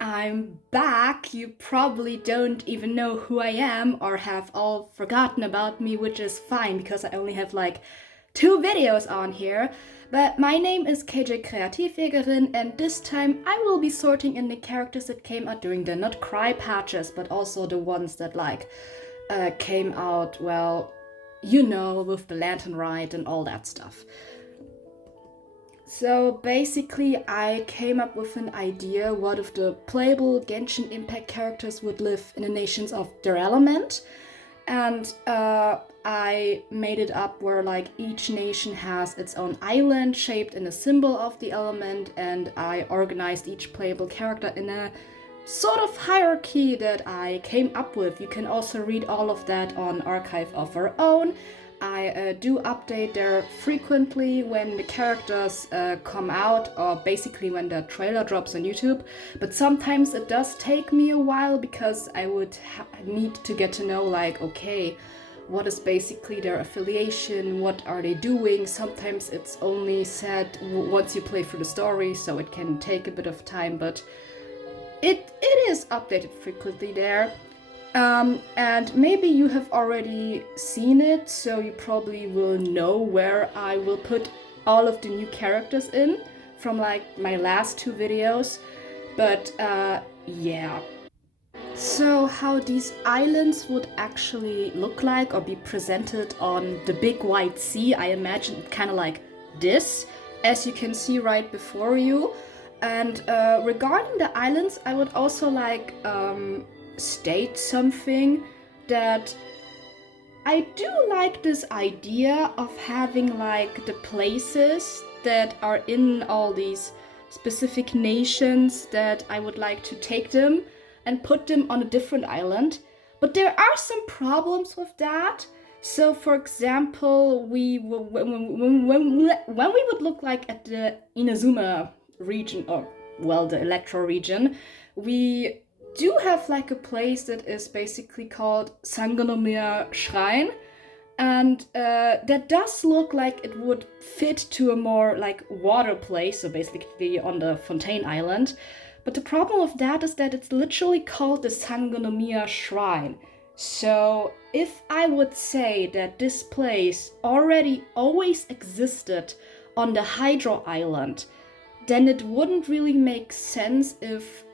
I'm back. You probably don't even know who I am or have all forgotten about me, which is fine because I only have like two videos on here. But my name is KJ Kreativjägerin, and this time I will be sorting in the characters that came out during the Nod-Krai patches, but also the ones that came out, well, you know, with the Lantern Rite and all that stuff. So basically, I came up with an idea what if the playable Genshin Impact characters would live in the nations of their element, and I made it up where like each nation has its own island shaped in a symbol of the element, and I organized each playable character in a sort of hierarchy that I came up with. You can also read all of that on Archive of Our Own. I do update there frequently when the characters come out, or basically when the trailer drops on YouTube. But sometimes it does take me a while because I would need to get to know, like, okay, what is basically their affiliation, what are they doing. Sometimes it's only said once you play through the story, so it can take a bit of time, but it is updated frequently there. And maybe you have already seen it, so you probably will know where I will put all of the new characters in from like my last two videos. But yeah. So how these islands would actually look like or be presented on the big white sea, I imagine it kind of like this, as you can see right before you. And regarding the islands, I would also like state something that I do like this idea of having like the places that are in all these specific nations that I would like to take them and put them on a different island. But there are some problems with that. So, for example, when we would look like at the Inazuma region, or well, the Electro region, we do have like a place that is basically called Sangonomiya Shrine, and that does look like it would fit to a more like water place, so basically on the Fontaine Island. But the problem with that is that it's literally called the Sangonomiya Shrine. So if I would say that this place already always existed on the Hydro Island, then it wouldn't really make sense if,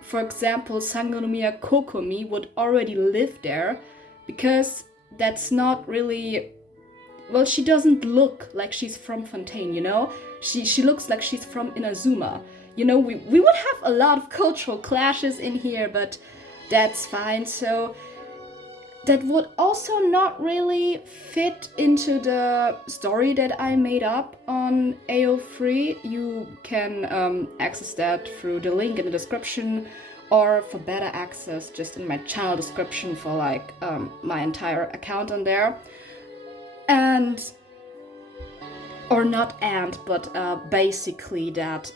for example, Sangonomiya Kokomi would already live there, because that's not really, well, she doesn't look like she's from Fontaine, you know? She looks like she's from Inazuma. You know, we would have a lot of cultural clashes in here, but that's fine. So that would also not really fit into the story that I made up on AO3. You can access that through the link in the description, or for better access, just in my channel description for like my entire account on there. And, or not and, but basically that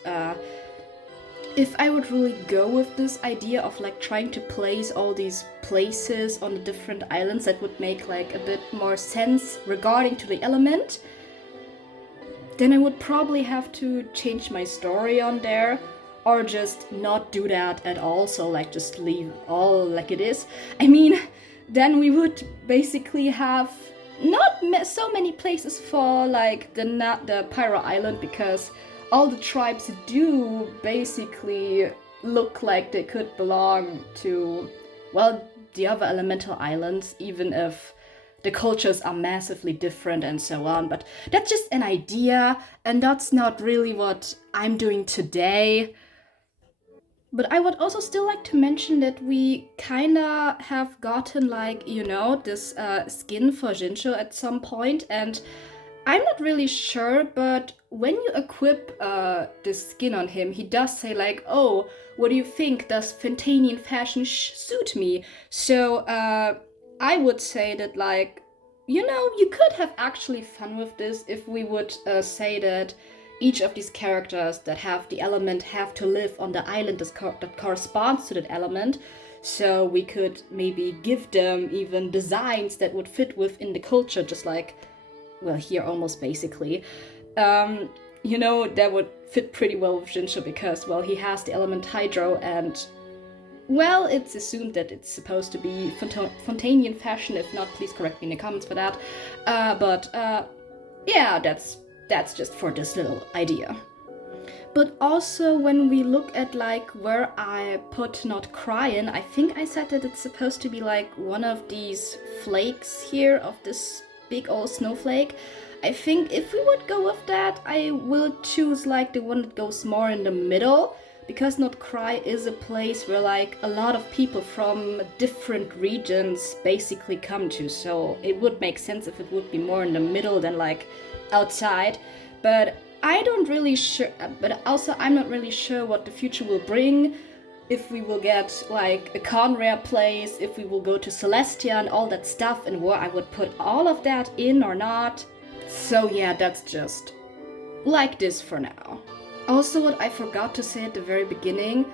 if I would really go with this idea of like trying to place all these places on the different islands, that would make like a bit more sense regarding to the element, then I would probably have to change my story on there, or just not do that at all, so like just leave all like it is. I mean, then we would basically have not so many places for like the Pyro Island, because all the tribes do basically look like they could belong to, well, the other elemental islands, even if the cultures are massively different and so on. But that's just an idea, and that's not really what I'm doing today. But I would also still like to mention that we kinda have gotten like, you know, this skin for Jincho at some point, and I'm not really sure, but when you equip this skin on him, he does say like, oh, what do you think? Does Fantanian fashion suit me? So I would say that, like, you know, you could have actually fun with this if we would say that each of these characters that have the element have to live on the island that corresponds to that element. So we could maybe give them even designs that would fit within the culture, just like, well, here almost basically. you know, that would fit pretty well with Jinsho because, well, he has the element Hydro, and, well, it's assumed that it's supposed to be Fontanian fashion. If not, please correct me in the comments for that. Yeah, that's just for this little idea. But also, when we look at like where I put Nod-Krai in, I think I said that it's supposed to be like one of these flakes here of this big old snowflake. I think if we would go with that, I will choose like the one that goes more in the middle, because Nod-Krai is a place where like a lot of people from different regions basically come to, so it would make sense if it would be more in the middle than like outside. But I don't really sure, but also I'm not really sure what the future will bring, if we will get like a Conrare place, if we will go to Celestia and all that stuff, and where I would put all of that in or not. So yeah, that's just like this for now. Also, what I forgot to say at the very beginning,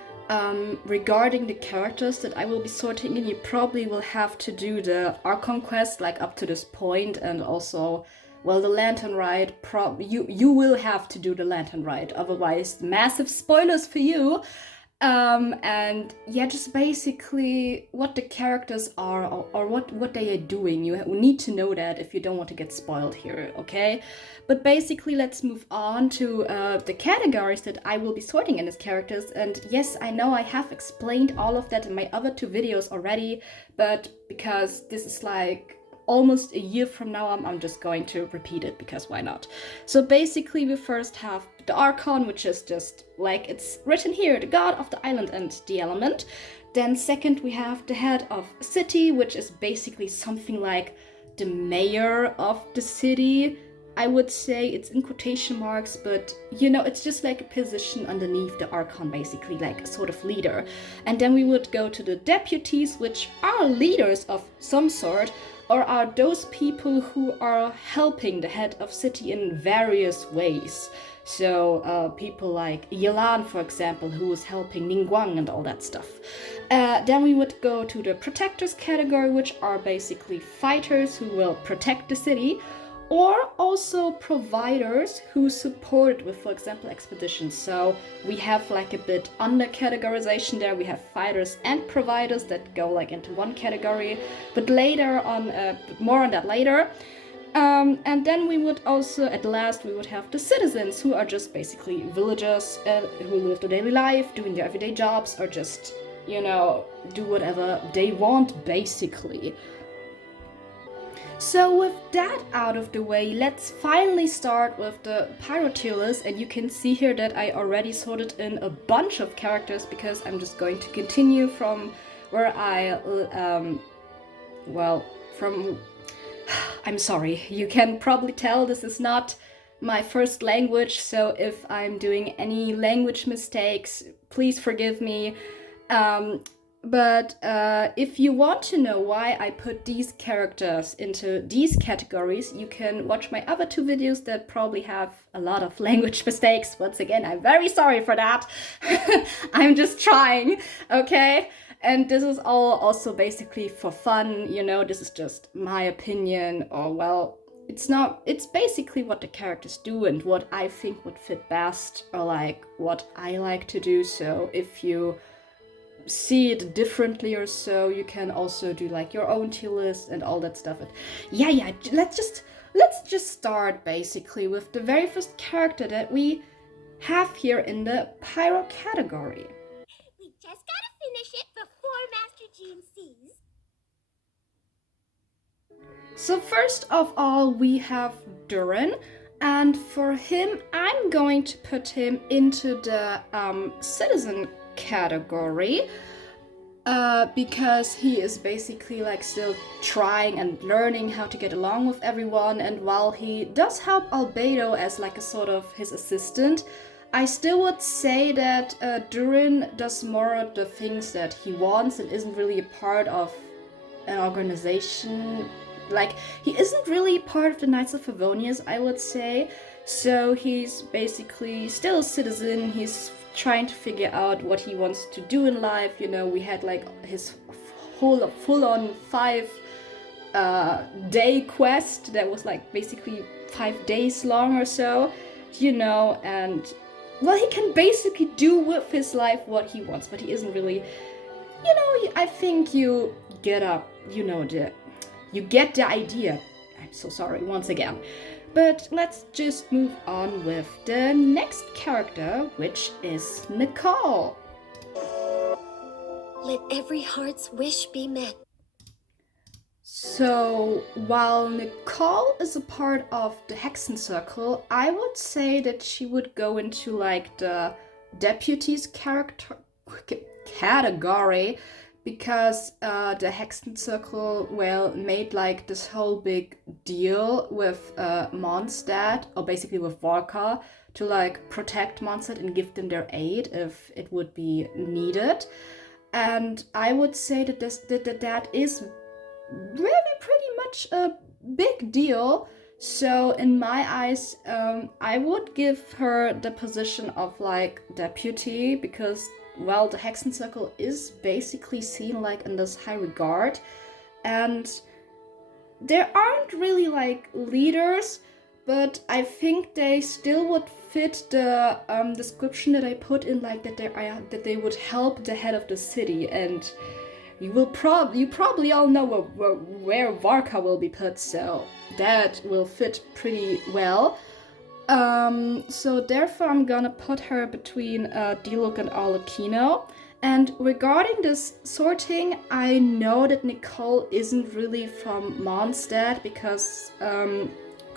regarding the characters that I will be sorting in, you probably will have to do the Archon quest like up to this point, and also, well, the Lantern Ride, you will have to do the Lantern Ride, otherwise massive spoilers for you. And yeah, just basically what the characters are, or what they are doing. You need to know that if you don't want to get spoiled here, okay? But basically, let's move on to the categories that I will be sorting in as characters. And yes, I know I have explained all of that in my other 2 videos already, but because this is like almost a year from now, I'm just going to repeat it, because why not? So basically, we first have the Archon, which is just like it's written here, the god of the island and the element. Then second, we have the head of a city, which is basically something like the mayor of the city. I would say it's in quotation marks, but you know, it's just like a position underneath the Archon, basically like a sort of leader. And then we would go to the deputies, which are leaders of some sort, or are those people who are helping the head of city in various ways. So people like Yelan, for example, who is helping Ningguang and all that stuff. Then we would go to the protectors category, which are basically fighters who will protect the city, or also providers who support with, for example, expeditions. So we have like a bit under categorization there. We have fighters and providers that go like into one category, but later on, more on that later. And then we would also, at last, we would have the citizens, who are just basically villagers who live their daily life, doing their everyday jobs, or just, you know, do whatever they want, basically. So with that out of the way, let's finally start with the Pyro tier list, and you can see here that I already sorted in a bunch of characters, because I'm just going to continue from where I, I'm sorry, you can probably tell this is not my first language, so if I'm doing any language mistakes, please forgive me. But if you want to know why I put these characters into these categories, you can watch my other 2 videos that probably have a lot of language mistakes. Once again, I'm very sorry for that. I'm just trying, okay? And this is all also basically for fun, you know, this is just my opinion, or well, it's basically what the characters do and what I think would fit best, or like what I like to do. So if you see it differently or so, you can also do like your own tier list and all that stuff. And yeah, let's just start basically with the very first character that we have here in the Pyro category. We just gotta finish it before Master Gene sees. So first of all, we have Durin, and for him, I'm going to put him into the citizen category, because he is basically like still trying and learning how to get along with everyone, and while he does help Albedo as like a sort of his assistant, I still would say that Durin does more of the things that he wants and isn't really a part of an organization. Like, he isn't really part of the Knights of Favonius, I would say. So he's basically still a citizen. He's trying to figure out what he wants to do in life. You know, we had like his whole full-on 5-day quest that was like basically 5 days long or so. you know, and well, he can basically do with his life what he wants, but he isn't really, you know, I think you get up, you know, you get the idea. I'm so sorry once again. But let's just move on with the next character, which is Nicole. Let every heart's wish be met. So, while Nicole is a part of the Hexen Circle, I would say that she would go into like the deputies character category, because the Hexen Circle, well, made like this whole big deal with Mondstadt, or basically with Volca, to like protect Mondstadt and give them their aid if it would be needed. And I would say that that is really pretty much a big deal. So in my eyes, I would give her the position of like deputy, because well, the Hexen Circle is basically seen like in this high regard, and there aren't really like leaders, but I think they still would fit the description that I put in, like that they would help the head of the city. And you probably all know where Varka will be put, so that will fit pretty well. So therefore I'm gonna put her between Diluc and Arlecchino. And regarding this sorting, I know that Nicole isn't really from Mondstadt, because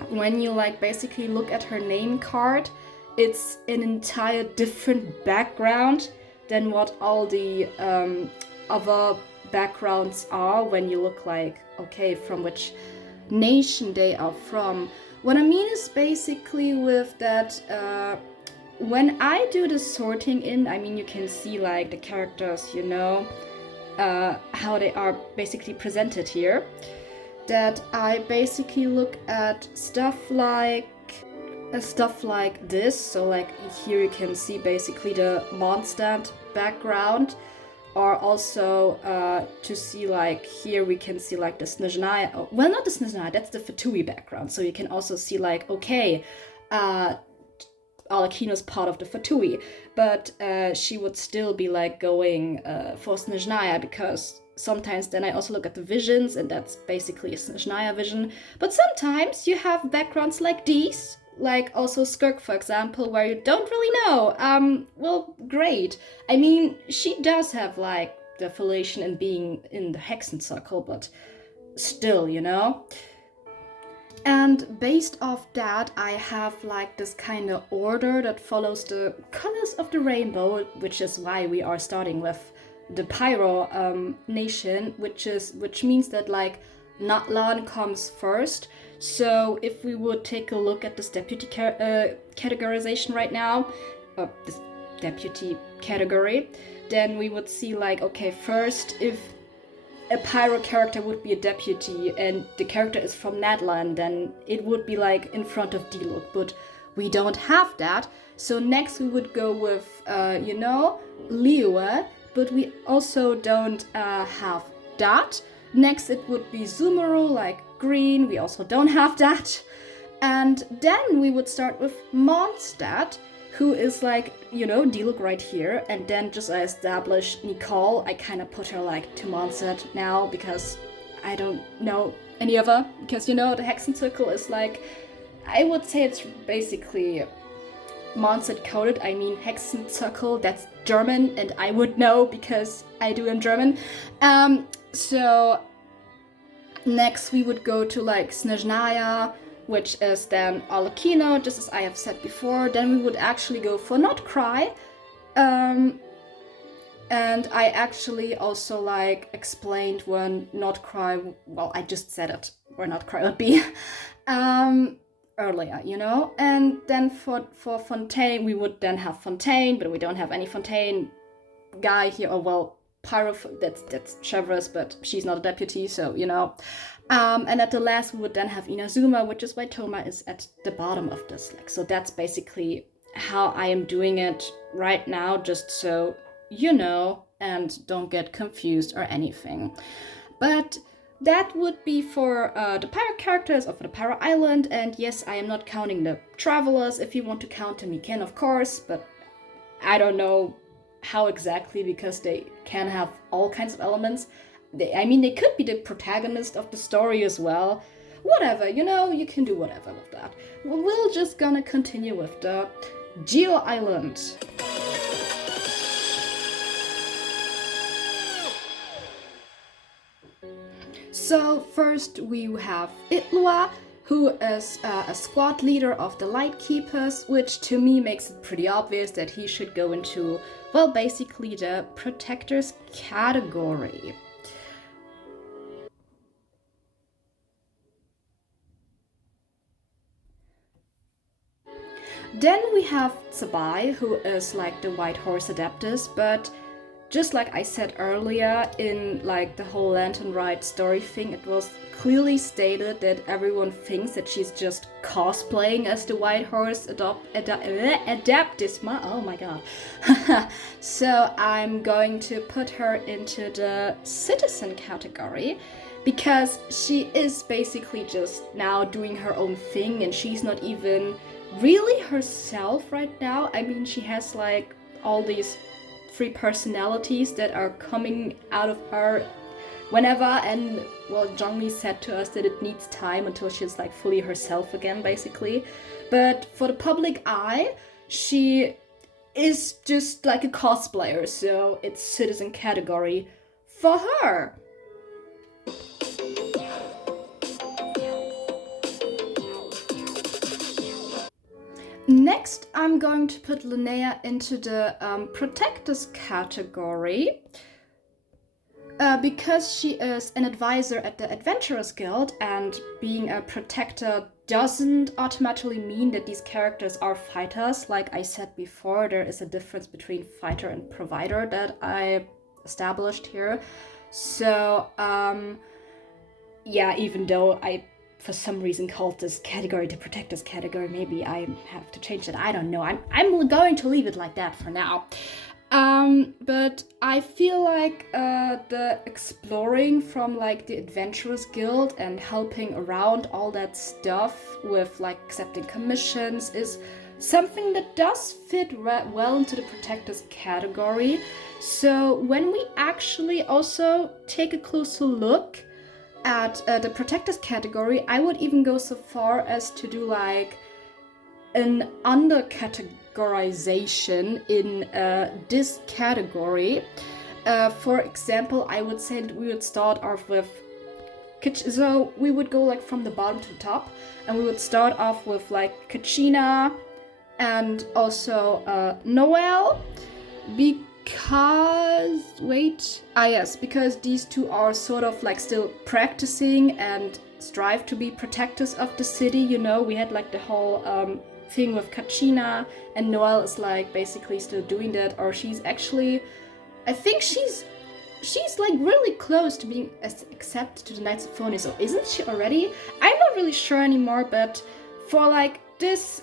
when you like basically look at her name card, it's an entire different background than what all the other backgrounds are when you look like, okay, from which nation they are from. What I mean is basically with that, when I do the sorting in, I mean, you can see like the characters, you know, how they are basically presented here, that I basically look at stuff like this. So like here you can see basically the Mondstadt background, or also to see like here we can see like the Snezhnaya, well, not the Snezhnaya, that's the Fatui background. So you can also see like, okay, Arlecchino's part of the Fatui, but she would still be like going for Snezhnaya, because sometimes then I also look at the visions, and that's basically a Snezhnaya vision. But sometimes you have backgrounds like these, like also Skirk, for example, where you don't really know. Well, great. I mean, she does have like the affiliation in being in the Hexen Circle, but still, you know. And based off that, I have like this kind of order that follows the colors of the rainbow, which is why we are starting with the Pyro nation, which means that like Natlan comes first. So if we would take a look at this deputy categorization right now, this deputy category, then we would see like, okay, first, if a Pyro character would be a deputy and the character is from Natlan, then it would be like in front of Diluc, but we don't have that. So next we would go with, you know, Liyue, but we also don't have that. Next it would be Sumeru, like green, we also don't have that. And then we would start with Mondstadt, who is like, you know, Diluc right here. And then just I established Nicole, I kind of put her like to Mondstadt now, because I don't know any other, because, you know, the Hexen Circle is like, I would say it's basically Mondstadt coded. I mean, Hexen Circle, that's German, and I would know because I do in German. So next we would go to like Snezhnaya, which is then Arlecchino, just as I have said before. Then we would actually go for Nod-Krai. And I actually also like explained when Nod-Krai, well, I just said it, where Nod-Krai would be earlier, you know. And then for Fontaine, we would then have Fontaine, but we don't have any Fontaine guy here. Or well, Pyro, that's Chevreuse, but she's not a deputy, so, you know. And at the last, we would then have Inazuma, which is why Toma is at the bottom of this. Like, so that's basically how I am doing it right now, just so you know and don't get confused or anything. But That would be for the pirate characters of the pirate island, and yes, I am not counting the travelers. If you want to count them, you can, of course, but I don't know how exactly, because they can have all kinds of elements. They could be the protagonist of the story as well. Whatever, you can do whatever with that. We're just gonna continue with the Geo Island. So first we have Itlua, who is a squad leader of the Lightkeepers, which to me makes it pretty obvious that he should go into, well, basically the Protectors category. Then we have Tsabai, who is like the White Horse Adeptus, but just like I said earlier, in like the whole Lantern Ride story thing, it was clearly stated that everyone thinks that she's just cosplaying as the White Horse Adeptus. Oh my god. So I'm going to put her into the Citizen category, because she is basically just now doing her own thing, and she's not even really herself right now. I mean, she has like all these three personalities that are coming out of her whenever, and well, Zhongli said to us that it needs time until she's like fully herself again, basically. But for the public eye, she is just like a cosplayer, so it's Citizen category for her. Next, I'm going to put Linnea into the Protectors category, because she is an advisor at the Adventurers Guild, and being a protector doesn't automatically mean that these characters are fighters. Like I said before, there is a difference between fighter and provider that I established here. So, yeah, even though I for some reason called this category the Protectors category, maybe I have to change that. I don't know. I'm going to leave it like that for now. But I feel like the exploring from like the Adventurers Guild and helping around all that stuff with like accepting commissions is something that does fit well into the Protectors category. So when we actually also take a closer look at the Protectors category, I would even go so far as to do like an undercategorization in this category. For example, I would say that we would start off with, so we would go like from the bottom to the top, and we would start off with like Kachina and also Noelle, because because these two are sort of like still practicing and strive to be protectors of the city. We had like the whole thing with Kachina, and Noelle is like basically still doing that, or she's actually, I think she's like really close to being accepted to the Knights of Phoenix, or isn't she already? I'm not really sure anymore, but for like this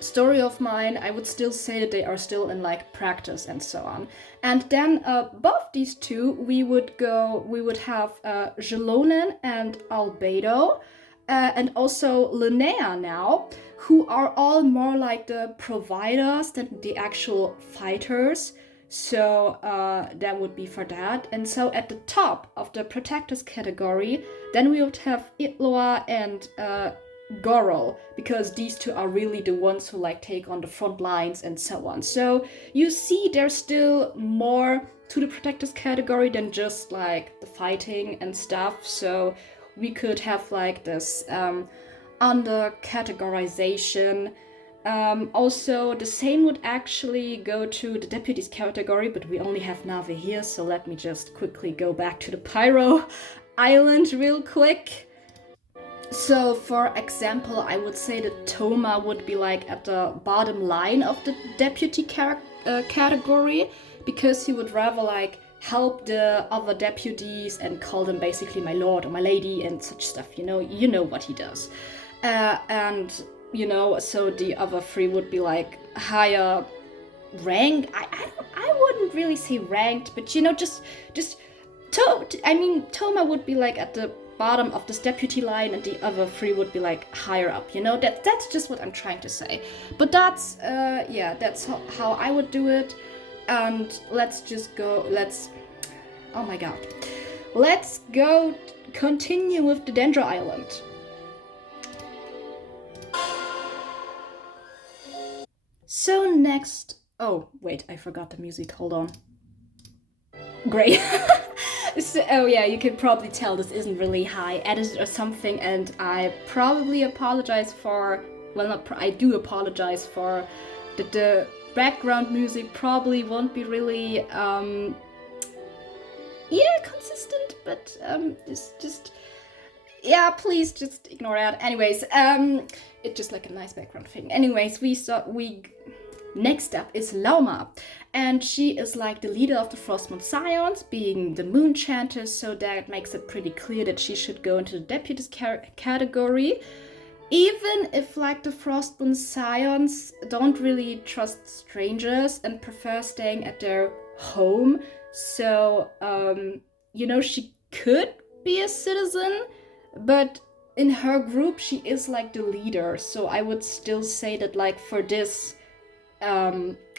story of mine, I would still say that they are still in like practice and so on. And then above these two, we would have Jelonen and Albedo, and also Linnea now, who are all more like the providers than the actual fighters. So that would be for that. And so at the top of the Protectors category, then we would have Itlua and Goro, because these two are really the ones who like take on the front lines and so on. So you see there's still more to the Protectors category than just like the fighting and stuff. So we could have like this under categorization. Also, the same would actually go to the deputies category, but we only have Nave here, so let me just quickly go back to the Pyro Island real quick. So, for example, I would say that Toma would be like at the bottom line of the deputy category, because he would rather like help the other deputies and call them basically my lord or my lady and such stuff. You know what he does. And so the other three would be like higher ranked. I wouldn't really say ranked, but just Toma would be like at the bottom of this deputy line, and the other three would be like higher up. That's just what I'm trying to say. But that's that's how I would do it. And let's oh my god, let's go continue with the Dendro Island. So next, oh wait, I forgot the music. Hold on. Great. Oh yeah, you can probably tell this isn't really high edited or something, and I probably apologize for, I do apologize for that the background music probably won't be really, consistent, but please just ignore that. Anyways, it's just like a nice background thing. Anyways, next up is Lauma, and she is like the leader of the Frostmoon Scions, being the Moon Chanter, so that makes it pretty clear that she should go into the deputies category. Even if like the Frostmoon Scions don't really trust strangers and prefer staying at their home, so she could be a citizen, but in her group she is like the leader, so I would still say that like for this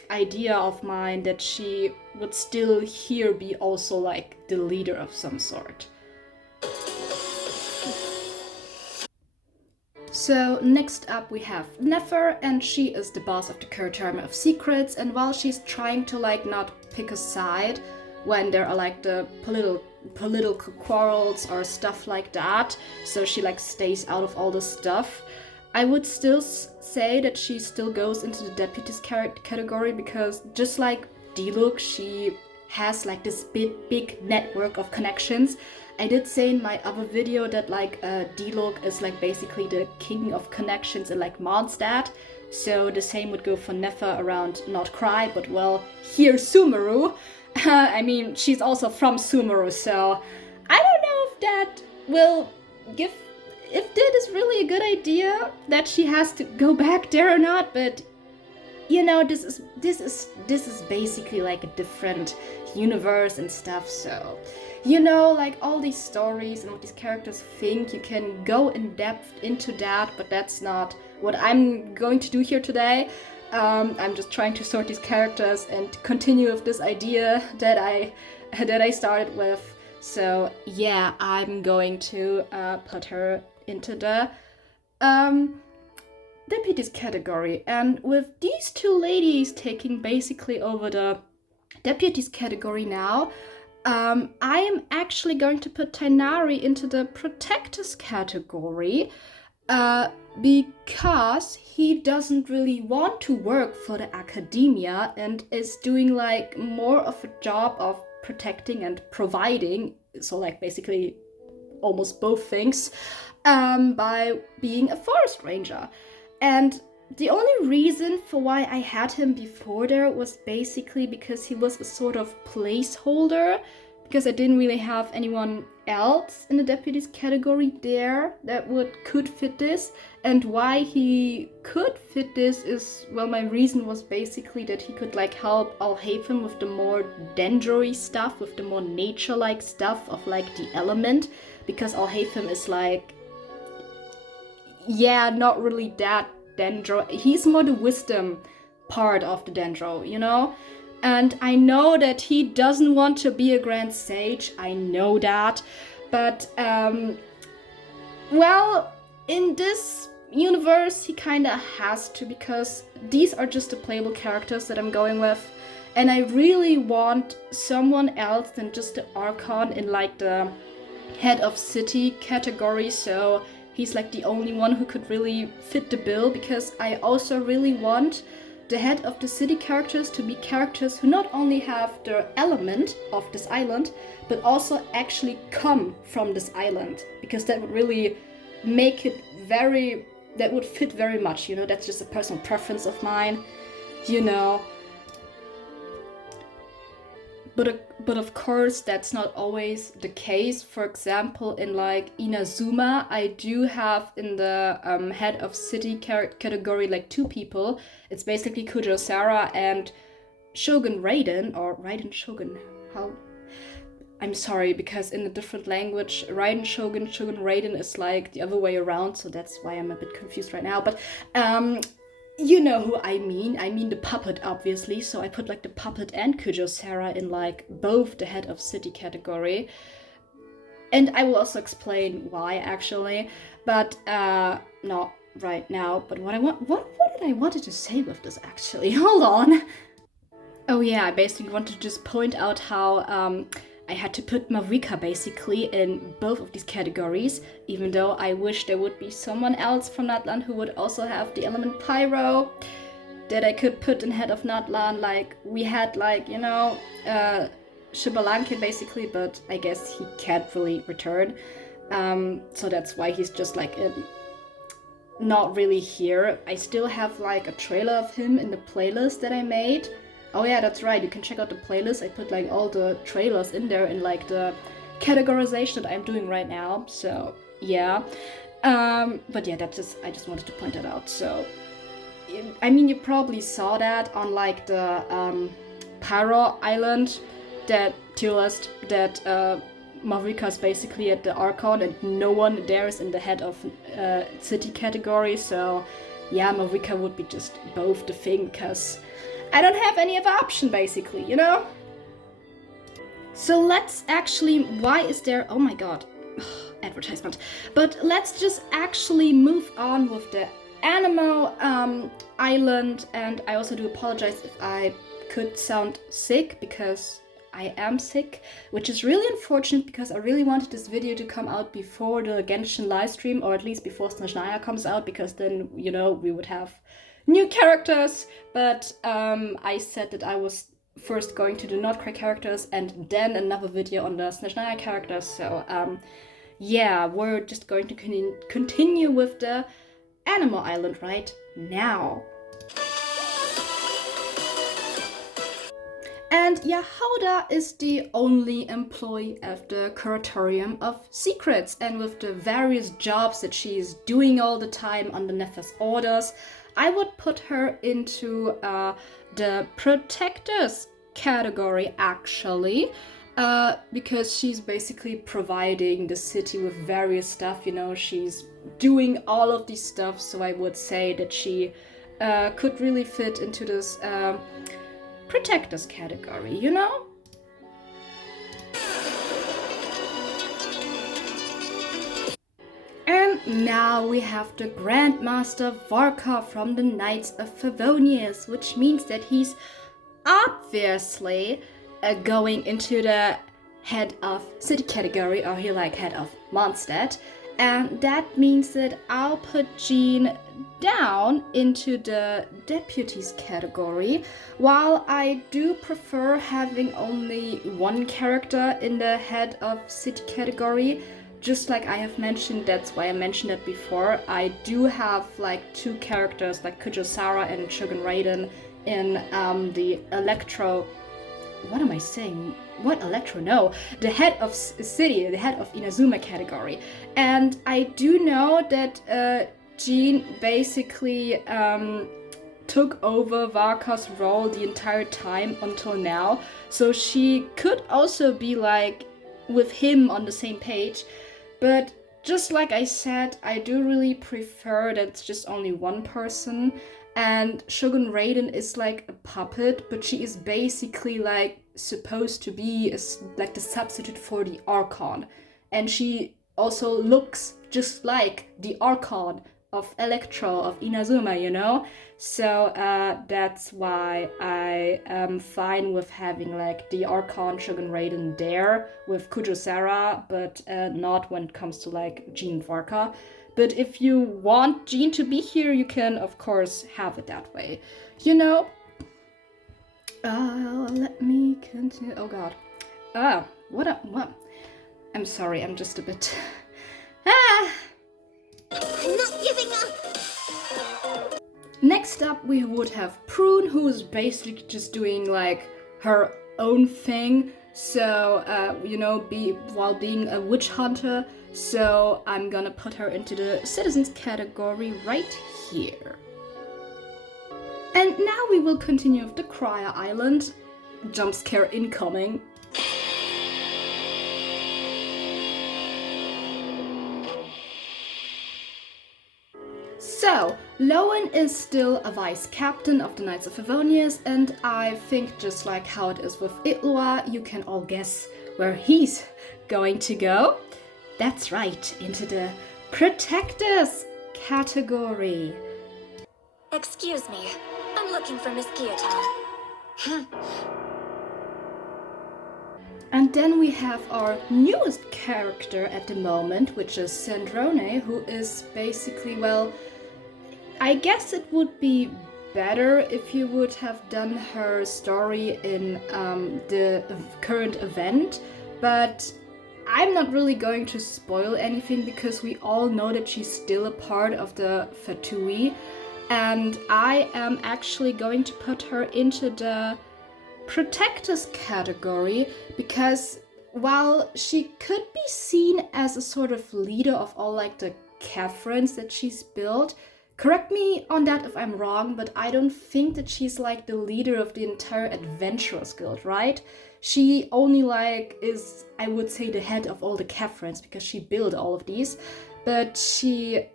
idea of mine that she would still here be also like the leader of some sort. So next up we have Nefer, and she is the boss of the Kaedehara of Secrets, and while she's trying to like not pick a side when there are like the political quarrels or stuff like that, so she like stays out of all this stuff, I would still say that she still goes into the deputies category, because just like Diluc, she has like this big network of connections. I did say in my other video that like Diluc is like basically the king of connections in like Mondstadt, so the same would go for Nefer around Nod-Krai, but well, here's Sumeru. I mean, she's also from Sumeru, so I don't know if that will give, if that is really a good idea that she has to go back there or not, but this is basically like a different universe and stuff, so like all these stories and what these characters think, you can go in depth into that, but that's not what I'm going to do here today. I'm just trying to sort these characters and continue with this idea that I started with. So yeah, I'm going to put her into the deputies category, and with these two ladies taking basically over the deputies category now, I am actually going to put Tighnari into the protectors category, because he doesn't really want to work for the academia and is doing like more of a job of protecting and providing, so like basically almost both things, by being a forest ranger. And the only reason for why I had him before there was basically because he was a sort of placeholder, because I didn't really have anyone else in the deputies category there that could fit this. And why he could fit this is, well, my reason was basically that he could like help Alhaven with the more dendro-y stuff, with the more nature-like stuff of like the element, because Alhaven is like, not really that dendro. He's more the wisdom part of the dendro, And I know that he doesn't want to be a grand sage, I know that, but well, in this universe he kinda has to, because these are just the playable characters that I'm going with, and I really want someone else than just the Archon in like the head of city category, so he's like the only one who could really fit the bill, because I also really want the head of the city characters to be characters who not only have their element of this island, but also actually come from this island, because that would really make it that would fit very much, that's just a personal preference of mine, But of course, that's not always the case. For example, in like Inazuma, I do have in the head of city category like two people. It's basically Kujo Sara and Shogun Raiden, or Raiden Shogun. How? I'm sorry, because in a different language, Raiden Shogun, Shogun Raiden is like the other way around, so that's why I'm a bit confused right now. But you know who I mean. I mean the puppet, obviously. So I put like the puppet and Kujo-Sara in like both the head of city category. And I will also explain why, actually. But not right now. But what did I wanted to say with this, actually? Hold on. Oh yeah, I basically want to just point out how I had to put Mavrika basically in both of these categories, even though I wish there would be someone else from Natlan who would also have the element Pyro that I could put in head of Natlan. Like, we had like, you know, Shibalanke basically, but I guess he can't really return. So that's why he's just like not really here. I still have like a trailer of him in the playlist that I made. Oh yeah, that's right, you can check out the playlist. I put like all the trailers in there in like the categorization that I'm doing right now. So yeah. But yeah, I just wanted to point that out. So I mean, you probably saw that on like the Pyro Island, that tier list that Mavrika's basically at the Archon and no one there is in the head of city category. So yeah, Mavrika would be just both the thing, because I don't have any other option basically, you know? So let's actually, why is there, oh my god, advertisement. But let's just actually move on with the Animo Island. And I also do apologize if I could sound sick, because I am sick, which is really unfortunate because I really wanted this video to come out before the Genshin livestream, or at least before Snezhnaya comes out, because then, you know, we would have new characters. But I said that I was first going to do Nod-Krai characters and then another video on the Snezhnaya characters. So yeah, we're just going to continue with the Animo Island right now. And Jahoda is the only employee of the Curatorium of Secrets, and with the various jobs that she's doing all the time under Nefer's orders, I would put her into the Protectors category, actually, because she's basically providing the city with various stuff, you know, she's doing all of these stuff, so I would say that she could really fit into this Protectors category, you know? And now we have the Grandmaster Varka from the Knights of Favonius, which means that he's obviously going into the head of city category, or he like head of Mondstadt. And that means that I'll put Jean down into the deputies category, while I do prefer having only one character in the head of city category. Just like I have mentioned, that's why I mentioned it before, I do have like two characters like Kujo-Sara and Shogun Raiden in the Electro... What am I saying? What Electro? No, the head of city, the head of Inazuma category. And I do know that Jean basically took over Varka's role the entire time until now. So she could also be like with him on the same page. But just like I said, I do really prefer that it's just only one person. And Shogun Raiden is like a puppet, but she is basically like supposed to be like the substitute for the Archon. And she also looks just like the Archon of Electro, of Inazuma, you know? So that's why I am fine with having like the Archon Shogun Raiden there with Kujo-Sara, but not when it comes to like Jean Varka. But if you want Jean to be here, you can, of course, have it that way. You know? Let me continue. Oh god. What? I'm sorry, I'm just a bit... I'm not giving up! Next up, we would have Prune, who is basically just doing, like, her own thing. So, you know, while being a witch hunter. So I'm gonna put her into the citizens category right here. And now we will continue with the Cryer Island. Jump scare incoming. Lowen is still a vice captain of the Knights of Favonius, and I think just like how it is with Itlua, you can all guess where he's going to go. That's right, into the Protectors category. Excuse me, I'm looking for Miss Guillotine. And then we have our newest character at the moment, which is Sandrone, who is basically, well, I guess it would be better if you would have done her story in the current event, but I'm not really going to spoil anything because we all know that she's still a part of the Fatui, and I am actually going to put her into the Protectors category because while she could be seen as a sort of leader of all like the Catherines that she's built, correct me on that if I'm wrong, but I don't think that she's like the leader of the entire Adventurers Guild, right? She only like is, I would say, the head of all the Catherines because she built all of these, but she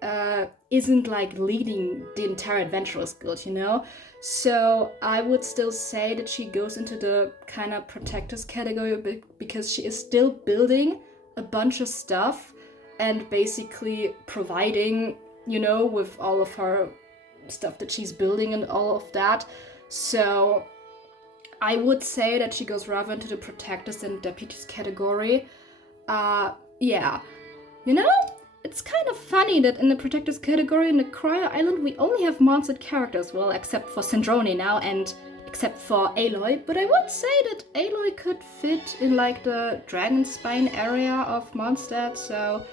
isn't like leading the entire Adventurers Guild, you know? So I would still say that she goes into the kind of Protectors category because she is still building a bunch of stuff and basically providing, you know, with all of her stuff that she's building and all of that. So I would say that she goes rather into the Protectors and Deputies category. Yeah, you know, it's kind of funny that in the Protectors category in the Cryo Island we only have monstered characters, well, except for Sandrone now and except for Aloy, but I would say that Aloy could fit in like the Dragon Spine area of Mondstadt, so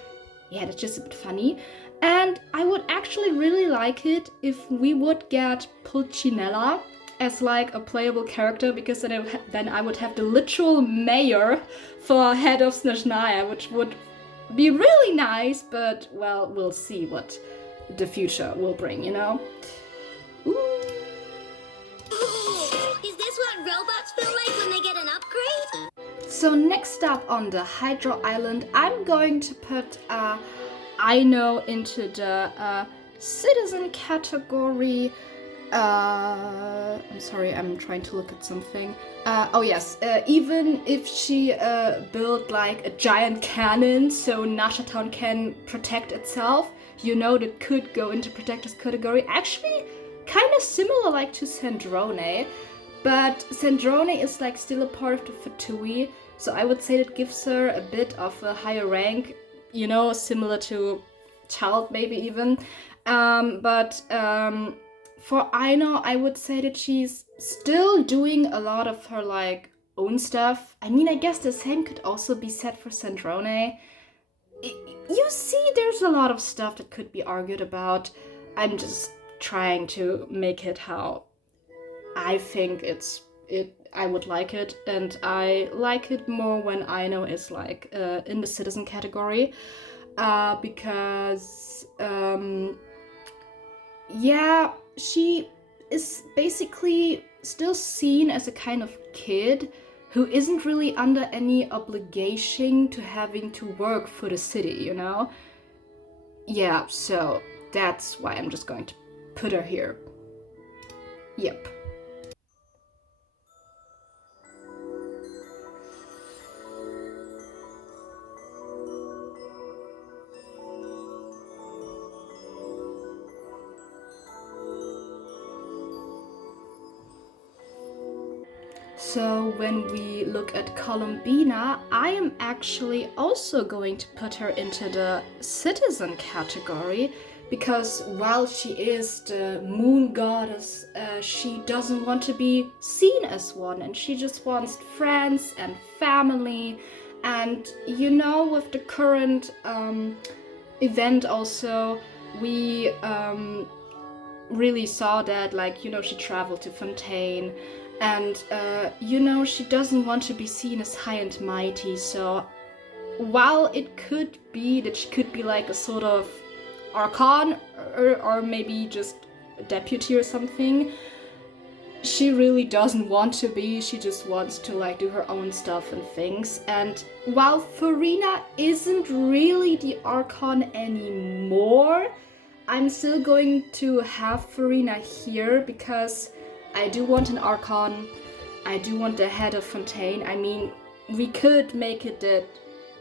yeah, that's just a bit funny. And I would actually really like it if we would get Pulcinella as like a playable character, because then I would have the literal mayor for head of Snezhnaya, which would be really nice, but well, we'll see what the future will bring, you know? Ooh. Is this what robots feel like when they get an upgrade? So next up on the Hydro Island, I'm going to put Aino into the citizen category. I'm sorry, I'm trying to look at something. Oh yes, even if she built like a giant cannon so Nashatown can protect itself, you know, that could go into Protectors category. Actually, kind of similar like to Sandrone, but Sandrone is like still a part of the Fatui, so I would say that gives her a bit of a higher rank, you know, similar to Child maybe even. For Aino, I would say that she's still doing a lot of her like own stuff. I mean, I guess the same could also be said for Sandrone. You see, there's a lot of stuff that could be argued about. I'm just trying to make it how I think I would like it, and I like it more when Aino is like in the citizen category, because yeah, she is basically still seen as a kind of kid who isn't really under any obligation to having to work for the city, you know? Yeah, so that's why I'm just going to put her here. Yep. So when we look at Columbina, I am actually also going to put her into the citizen category, because while she is the moon goddess, she doesn't want to be seen as one, and she just wants friends and family. And you know, with the current event also, we really saw that, like, you know, she traveled to Fontaine, and you know, she doesn't want to be seen as high and mighty. So while it could be that she could be like a sort of archon, or maybe just a deputy or something, she really doesn't want to be. She just wants to like do her own stuff and things. And while Farina isn't really the archon anymore, I'm still going to have Farina here because I do want an Archon. I do want the head of Fontaine. I mean, we could make it that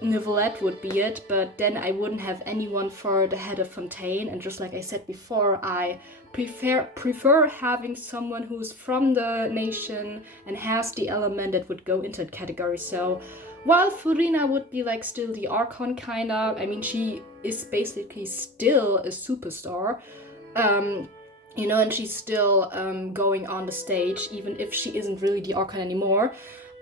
Nivelette would be it, but then I wouldn't have anyone for the head of Fontaine. And just like I said before, I prefer having someone who's from the nation and has the element that would go into that category. So while Furina would be like still the Archon kinda, I mean, she is basically still a superstar, you know, and she's still going on the stage, even if she isn't really the Archon anymore.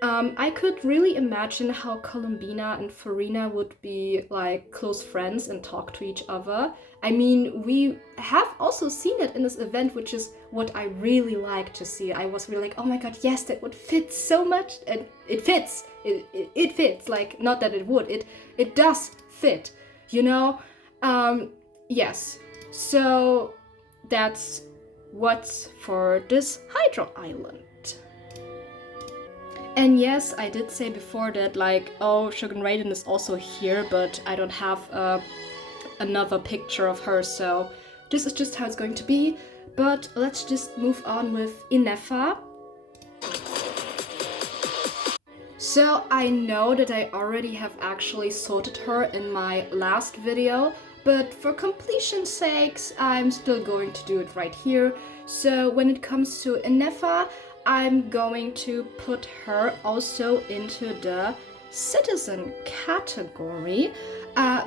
I could really imagine how Columbina and Farina would be like close friends and talk to each other. I mean, we have also seen it in this event, which is what I really like to see. I was really like, oh my god, yes, that would fit so much, and it fits. It fits. Like, not that it would. It does fit. You know. Yes. So that's what's for this Hydro Island. And yes, I did say before that, like, oh, Shogun Raiden is also here, but I don't have another picture of her, so this is just how it's going to be. But let's just move on with Inefa. So I know that I already have actually sorted her in my last video, but for completion's sakes, I'm still going to do it right here. So when it comes to Inefa, I'm going to put her also into the citizen category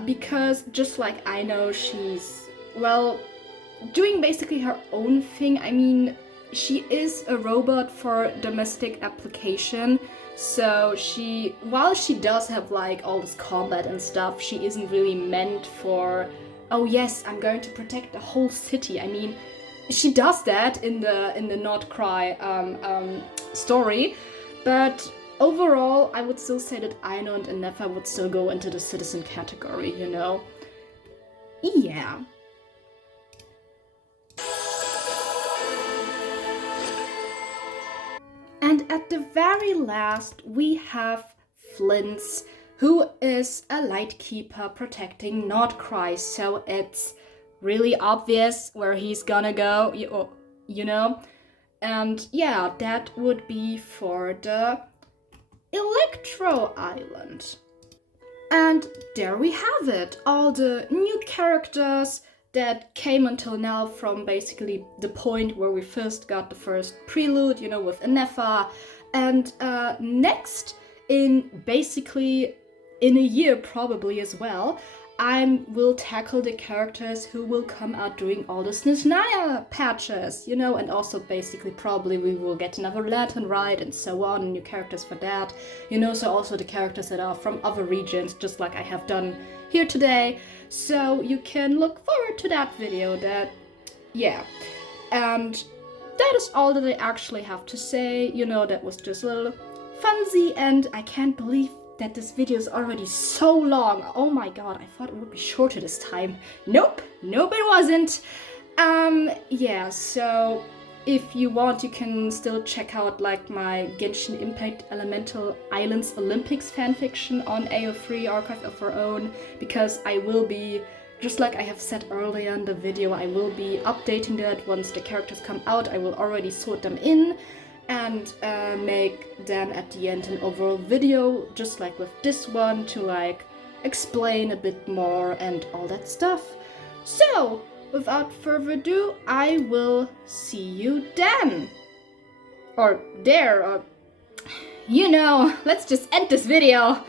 because just like I know she's, well, doing basically her own thing. I mean, she is a robot for domestic application, so while she does have like all this combat and stuff, she isn't really meant for, oh yes, I'm going to protect the whole city. I mean, she does that in the Nod-Krai story, but overall, I would still say that Aino and Inefa would still go into the citizen category, you know? Yeah. And at the very last, we have Flintz, who is a lightkeeper protecting Nod-Krai, so it's really obvious where he's gonna go, you know? And yeah, that would be for the Electro Island. And there we have it, all the new characters that came until now from basically the point where we first got the first prelude, you know, with Inefa. And next, in basically in a year probably as well, I will tackle the characters who will come out doing all the Snezhnaya patches, you know, and also basically probably we will get another Lantern Ride and so on, and new characters for that, you know, so also the characters that are from other regions, just like I have done here today. So you can look forward to that video, yeah. And that is all that I actually have to say, you know, that was just a little funsy, and I can't believe that this video is already so long. Oh my god, I thought it would be shorter this time. Nope, it wasn't. Yeah, so if you want, you can still check out like my Genshin Impact Elemental Islands Olympics fanfiction on AO3 Archive of Our Own, because I will be, just like I have said earlier in the video, I will be updating that once the characters come out. I will already sort them in and make then at the end an overall video, just like with this one, to like explain a bit more and all that stuff. So without further ado, I will see you then, or there, or you know, let's just end this video.